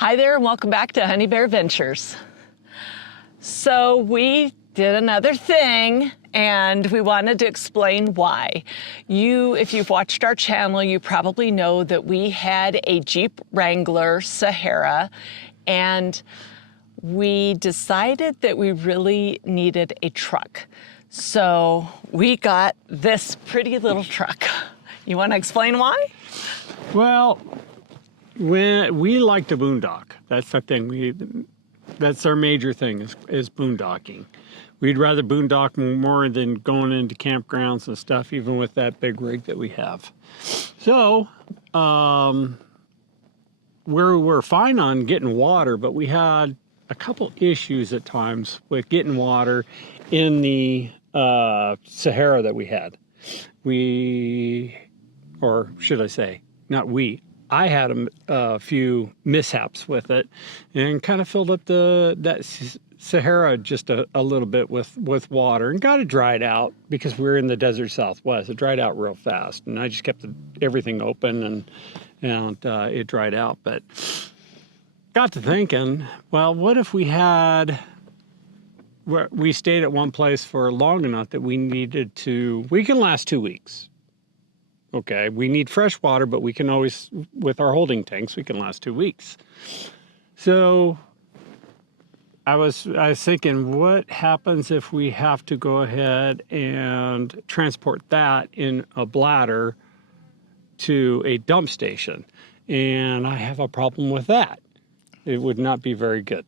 Hi there and welcome back to Honey Bear Ventures. So we did another thing and we wanted to explain why. If you've watched our channel, you probably know that we had a Jeep Wrangler Sahara and we decided that we really needed a truck. So we got this pretty little truck. You want to explain why? Well, we like to boondock. That's the thing. That's our major thing is boondocking. We'd rather boondock more than going into campgrounds and stuff, even with that big rig that we have. So we're fine on getting water, but we had a couple issues at times with getting water in the Sahara that we had. Or should I say, not we. I had a few mishaps with it and kind of filled up that Sahara just a little bit with water and got it dried out because we were in the desert Southwest. It dried out real fast and I just kept everything open and it dried out. But got to thinking, well, what if we stayed at one place for long enough that we can last 2 weeks. Okay, we need fresh water, but we can always, with our holding tanks, we can last 2 weeks. So I was thinking, what happens if we have to go ahead and transport that in a bladder to a dump station? And I have a problem with that. It would not be very good.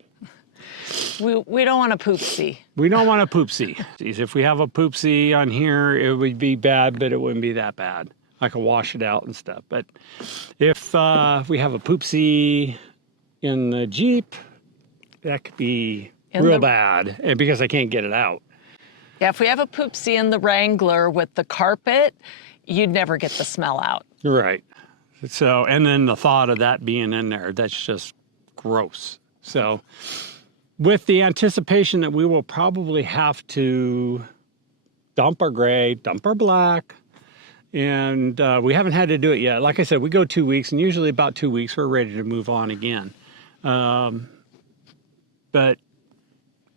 We don't want a poopsie. We don't want a poopsie. If we have a poopsie on here, it would be bad, but it wouldn't be that bad. I could wash it out and stuff. But if we have a poopsie in the Jeep, that could be real bad, and because I can't get it out. Yeah, if we have a poopsie in the Wrangler with the carpet, you'd never get the smell out. Right. So, and then the thought of that being in there, that's just gross. So with the anticipation that we will probably have to dump our gray, dump our black, and we haven't had to do it yet. Like I said, we go 2 weeks, and usually about 2 weeks, we're ready to move on again. But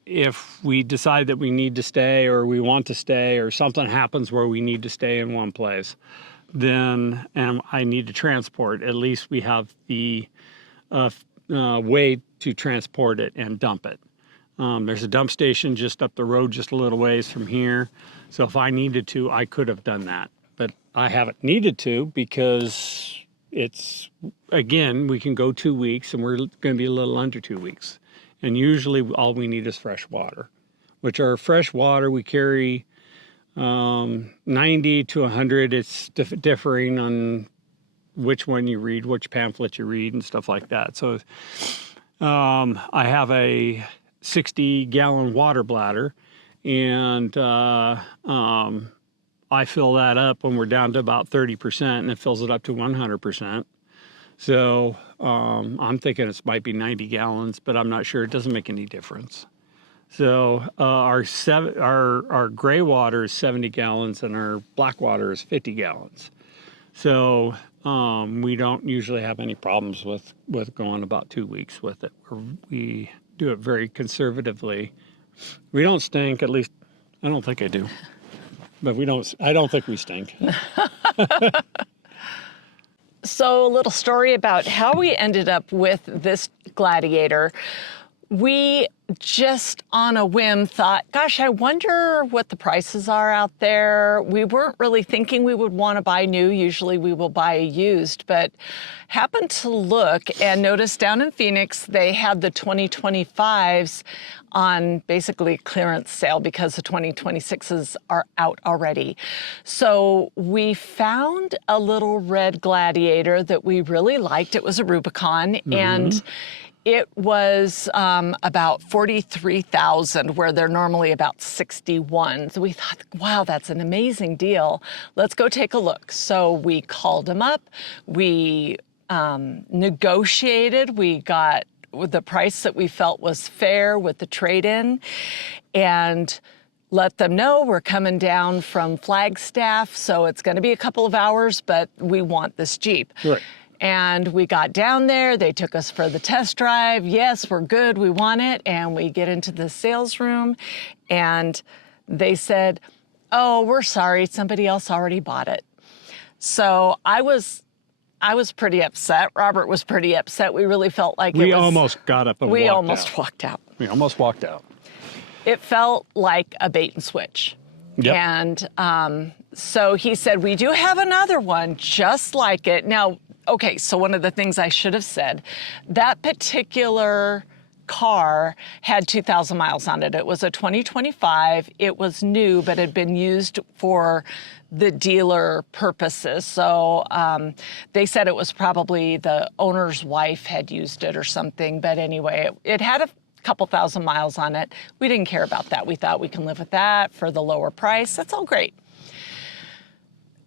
if we decide that we need to stay or we want to stay or something happens where we need to stay in one place, then and I need to transport, at least we have the way to transport it and dump it. There's a dump station just up the road, just a little ways from here. So if I needed to, I could have done that. But I haven't needed to because again, we can go 2 weeks and we're going to be a little under 2 weeks. And usually all we need is fresh water, which our fresh water we carry 90 to 100. It's differing on which one you read, which pamphlet you read and stuff like that. So I have a 60-gallon water bladder and I fill that up when we're down to about 30% and it fills it up to 100%. So I'm thinking it might be 90 gallons, but I'm not sure. It doesn't make any difference. So our gray water is 70 gallons and our black water is 50 gallons. So we don't usually have any problems with going about 2 weeks with it. We do it very conservatively. We don't stink, at least I don't think I do. But I don't think we stink. So a little story about how we ended up with this Gladiator. We just on a whim thought, gosh, I wonder what the prices are out there. We weren't really thinking we would want to buy new. Usually we will buy a used, but happened to look and noticed down in Phoenix, they had the 2025s on basically clearance sale because the 2026s are out already. So we found a little red Gladiator that we really liked. It was a Rubicon, and it was about $43,000, where they're normally about $61,000. So we thought, wow, that's an amazing deal. Let's go take a look. So we called them up. We negotiated. We got the price that we felt was fair with the trade-in, and let them know we're coming down from Flagstaff, so it's going to be a couple of hours, but we want this Jeep. Right. And we got down there, they took us for the test drive. Yes, we're good, we want it. And we get into the sales room and they said, oh, we're sorry, somebody else already bought it. So I was pretty upset. Robert was pretty upset. We really felt like we almost got up and walked out. We almost walked out. We almost walked out. It felt like a bait and switch. Yep. And so he said, we do have another one just like it. Now, okay, so one of the things I should have said, that particular car had 2,000 miles on it. It was a 2025. It was new, but had been used for the dealer purposes. So they said it was probably the owner's wife had used it or something. But anyway, it had a couple thousand miles on it. We didn't care about that. We thought we can live with that for the lower price. That's all great.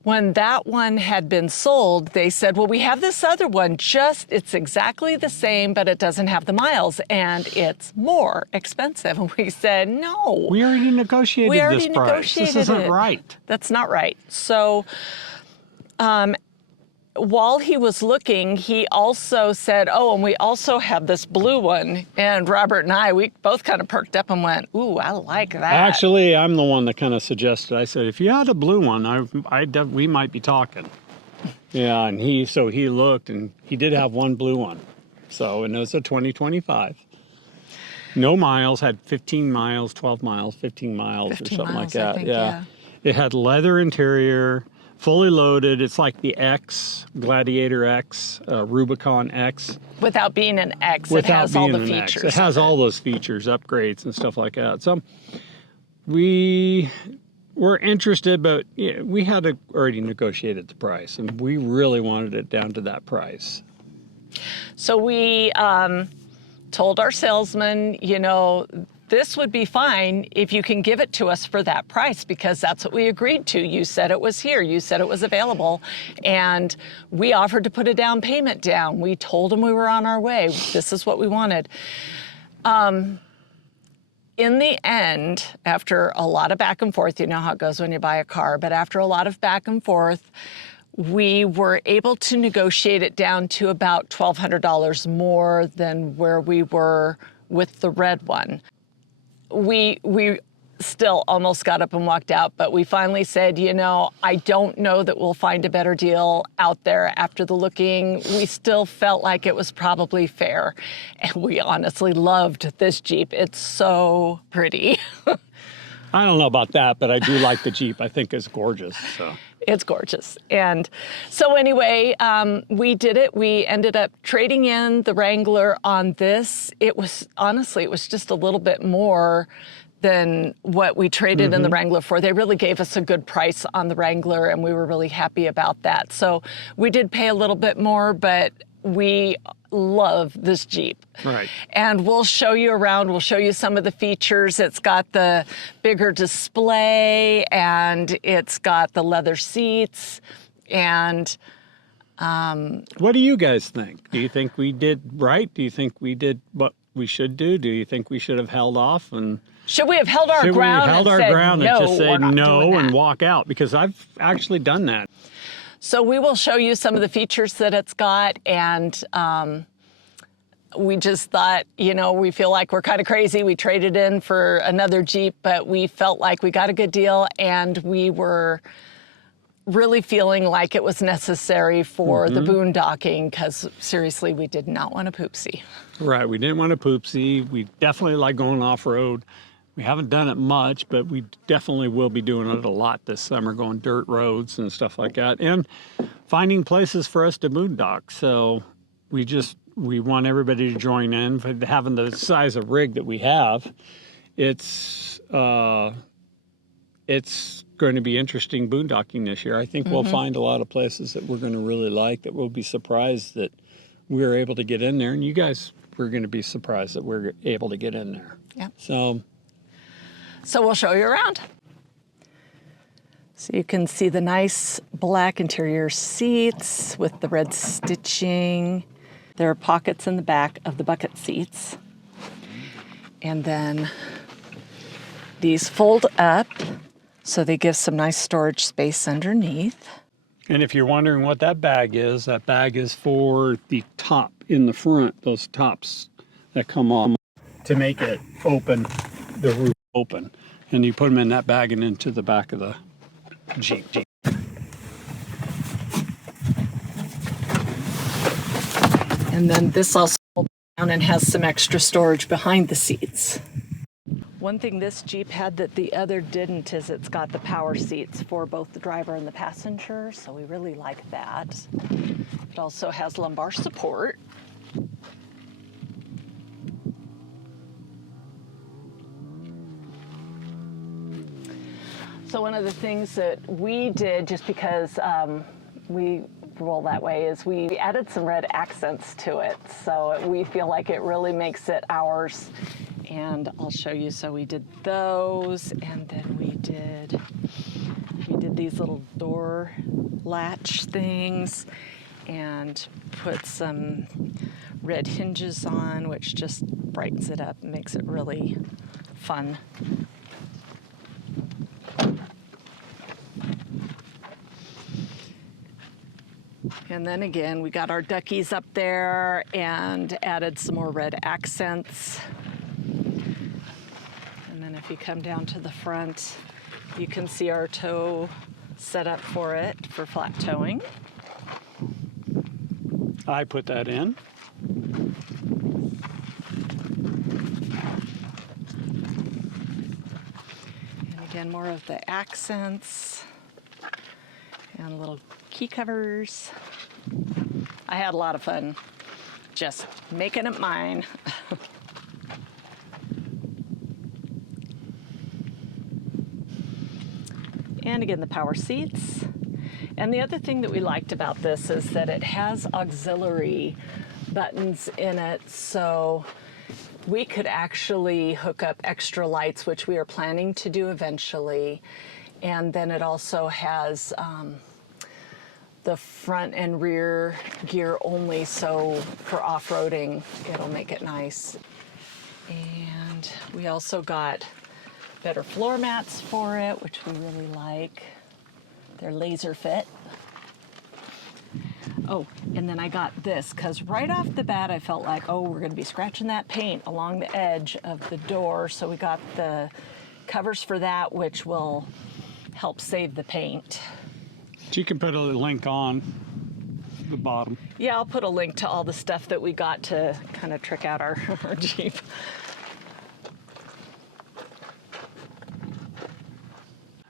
When that one had been sold, they said, well, we have this other one, it's exactly the same, but it doesn't have the miles and it's more expensive. And we said, no. We already negotiated this price. This isn't right. That's not right. So while he was looking, he also said, oh, and we also have this blue one. And Robert and I, we both kind of perked up and went, ooh, I like that. Actually, I'm the one that kind of suggested. I said, if you had a blue one, we might be talking. Yeah, and he looked, and he did have one blue one. So, and it was a 2025. No miles, had 15 miles, 12 miles, 15 miles 15 or something miles, like that. I think, yeah. It had leather interior. Fully loaded. It's like the X, Gladiator X, Rubicon X. Without being an X, it has all the features. It has all those features, upgrades and stuff like that. So we were interested, but we had already negotiated the price, and we really wanted it down to that price. So we told our salesman, this would be fine if you can give it to us for that price, because that's what we agreed to. You said it was here. You said it was available. And we offered to put a down payment down. We told him we were on our way. This is what we wanted. In the end, after a lot of back and forth, you know how it goes when you buy a car, but after a lot of back and forth, we were able to negotiate it down to about $1,200 more than where we were with the red one. We still almost got up and walked out, but we finally said, I don't know that we'll find a better deal out there after the looking. We still felt like it was probably fair. And we honestly loved this Jeep. It's so pretty. I don't know about that, but I do like the Jeep. I think it's gorgeous. So. It's gorgeous. And so anyway, we did it. We ended up trading in the Wrangler on this. It was just a little bit more than what we traded in the Wrangler for. They really gave us a good price on the Wrangler, and we were really happy about that. So we did pay a little bit more, but we love this Jeep. Right. And we'll show you around. We'll show you some of the features. It's got the bigger display, and it's got the leather seats. And what do you guys think? Do you think we did right? Do you think we did what we should do? Do you think we should have held off? And should we have held our ground and just say no and walk out? Because I've actually done that. So we will show you some of the features that it's got, and we just thought, we feel like we're kind of crazy. We traded in for another Jeep, but we felt like we got a good deal, and we were really feeling like it was necessary for the boondocking, because seriously, we did not want a Poopsie. Right, we didn't want a Poopsie. We definitely like going off-road. We haven't done it much, but we definitely will be doing it a lot this summer, going dirt roads and stuff like that, and finding places for us to boondock. So we want everybody to join in. For having the size of rig that we have, it's going to be interesting boondocking this year. I think we'll find a lot of places that we're going to really like, that we'll be surprised that we're able to get in there, and you guys were going to be surprised that we're able to get in there. Yeah. So we'll show you around. So you can see the nice black interior seats with the red stitching. There are pockets in the back of the bucket seats. And then these fold up, so they give some nice storage space underneath. And if you're wondering what that bag is for the top in the front, those tops that come off to make it open, the roof open. And you put them in that bag and into the back of the Jeep. And then this also folds down and has some extra storage behind the seats. One thing this Jeep had that the other didn't is it's got the power seats for both the driver and the passenger, so we really like that. It also has lumbar support. So one of the things that we did, just because we roll that way, is we added some red accents to it. So we feel like it really makes it ours. And I'll show you. So we did those, and then we did these little door latch things and put some red hinges on, which just brightens it up and makes it really fun. And then again, we got our duckies up there and added some more red accents. And then if you come down to the front, you can see our tow set up for it for flat towing. I put that in. And again, more of the accents and little key covers. I had a lot of fun just making it mine. And again, the power seats. And the other thing that we liked about this is that it has auxiliary buttons in it, so we could actually hook up extra lights, which we are planning to do eventually. And then it also has the front and rear gear only, so for off-roading, it'll make it nice. And we also got better floor mats for it, which we really like. They're laser fit. Oh, and then I got this, because right off the bat I felt like, oh, we're going to be scratching that paint along the edge of the door, so we got the covers for that, which will help save the paint. You can put a link on the bottom. Yeah, I'll put a link to all the stuff that we got to kind of trick out our Jeep.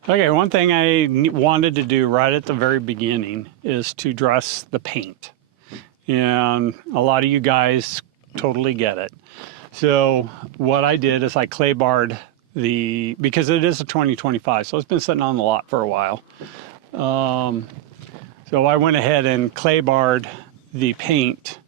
Okay, one thing I wanted to do right at the very beginning is to dress the paint. And a lot of you guys totally get it. So what I did is I clay barred because it is a 2025, so it's been sitting on the lot for a while. So I went ahead and clay barred the paint,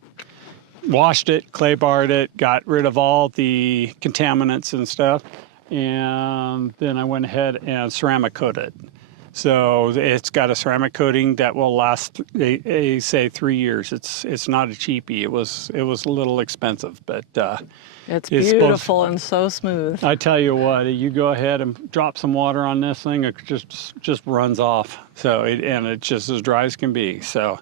washed it, clay barred it, got rid of all the contaminants and stuff, and then I went ahead and ceramic coated it. So it's got a ceramic coating that will last, they say, 3 years. It's not a cheapie. It was a little expensive, but it's beautiful and so smooth. I tell you what, you go ahead and drop some water on this thing, it just runs off. So and it's just as dry as can be. So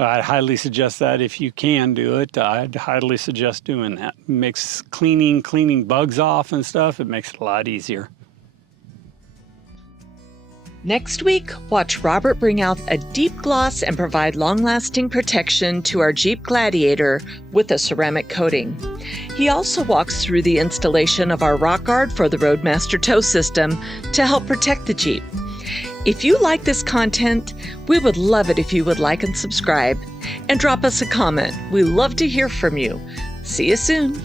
I'd highly suggest that if you can do it. I'd highly suggest doing that. It makes cleaning bugs off and stuff. It makes it a lot easier. Next week, watch Robert bring out a deep gloss and provide long-lasting protection to our Jeep Gladiator with a ceramic coating. He also walks through the installation of our rock guard for the Roadmaster tow system to help protect the Jeep. If you like this content, we would love it if you would like and subscribe and drop us a comment. We love to hear from you. See you soon.